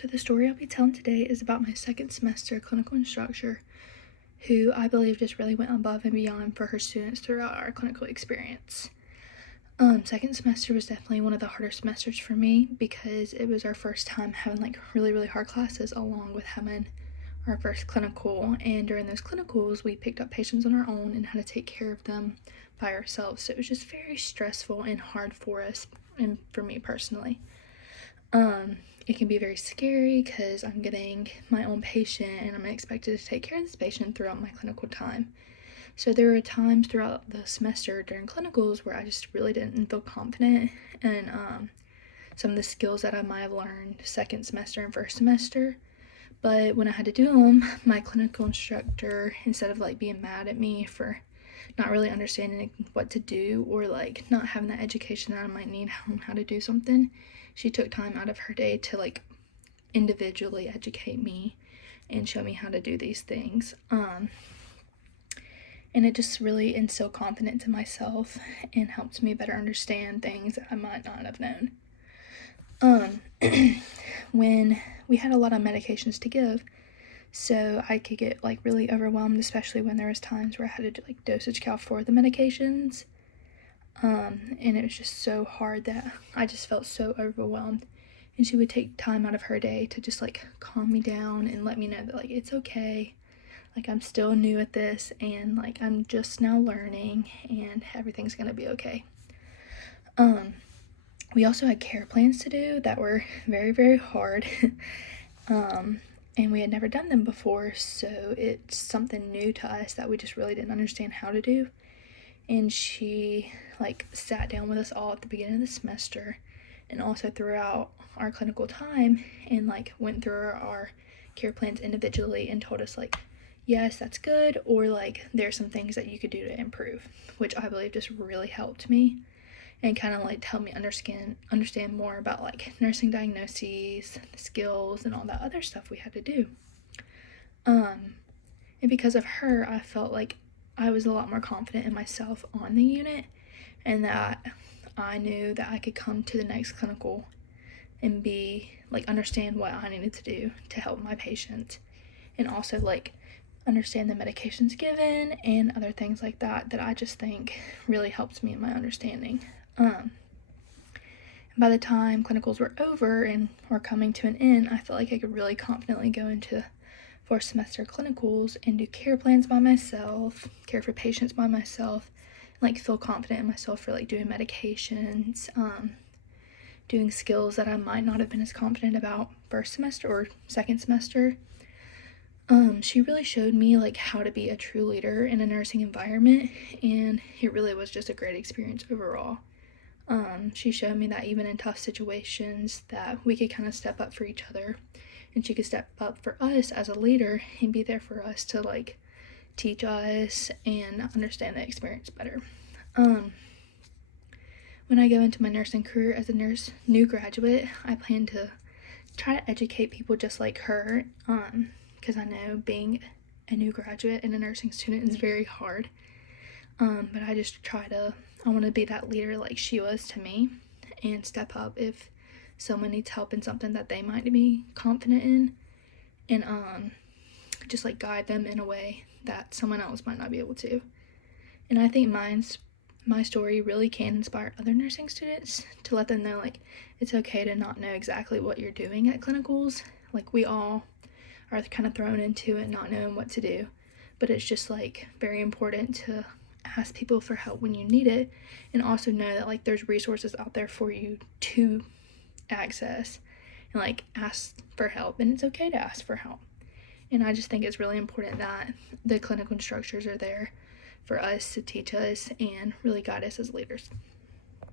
So the story I'll be telling today is about my second semester clinical instructor, who I believe just really went above and beyond for her students throughout our clinical experience. Second semester was definitely one of the harder semesters for me because it was our first time having like really hard classes along with having our first clinical, and during those clinicals we picked up patients on our own and had to take care of them by ourselves. So it was just very stressful and hard for us and for me personally. It can be very scary because I'm getting my own patient and I'm expected to take care of this patient throughout my clinical time. So there were times throughout the semester during clinicals where I just really didn't feel confident in some of the skills that I might have learned second semester and first semester. But when I had to do them, my clinical instructor, instead of like being mad at me for not really understanding what to do or like not having that education that I might need on how to do something, she took time out of her day to like individually educate me and show me how to do these things. And it just really instilled confidence in myself and helped me better understand things that I might not have known. When we had a lot of medications to give, so I could get like really overwhelmed, especially when there was times where I had to do like dosage cal for the medications. And it was just so hard that I just felt so overwhelmed. And she would take time out of her day to just like calm me down and let me know that like it's okay. Like I'm still new at this and like I'm just now learning and everything's gonna be okay. We also had care plans to do that were very hard. And we had never done them before, so it's something new to us that we just really didn't understand how to do. And she like sat down with us all at the beginning of the semester and also throughout our clinical time and like went through our care plans individually and told us like, yes, that's good, or like there's some things that you could do to improve, which I believe just really helped me and kind of like helped me understand more about like nursing diagnoses, skills, and all that other stuff we had to do. And because of her, I felt like I was a lot more confident in myself on the unit and that I knew that I could come to the next clinical and be like understand what I needed to do to help my patient and also like understand the medications given and other things like that I just think really helps me in my understanding. By the time clinicals were over and were coming to an end, I felt like I could really confidently go into fourth semester clinicals and do care plans by myself, care for patients by myself, like feel confident in myself for like doing medications, doing skills that I might not have been as confident about first semester or second semester. She really showed me like how to be a true leader in a nursing environment, and it really was just a great experience overall. She showed me that even in tough situations that we could kind of step up for each other, and she could step up for us as a leader and be there for us to like teach us and understand the experience better. When I go into my nursing career as a new graduate, I plan to try to educate people just like her, because I know being a new graduate and a nursing student is very hard. But I want to be that leader like she was to me and step up if someone needs help in something that they might be confident in, and just like guide them in a way that someone else might not be able to. And I think my story really can inspire other nursing students to let them know like it's okay to not know exactly what you're doing at clinicals. Like we all are kind of thrown into it not knowing what to do, but it's just like very important to ask people for help when you need it, and also know that like there's resources out there for you to access and like ask for help, and it's okay to ask for help. And I just think it's really important that the clinical instructors are there for us to teach us and really guide us as leaders.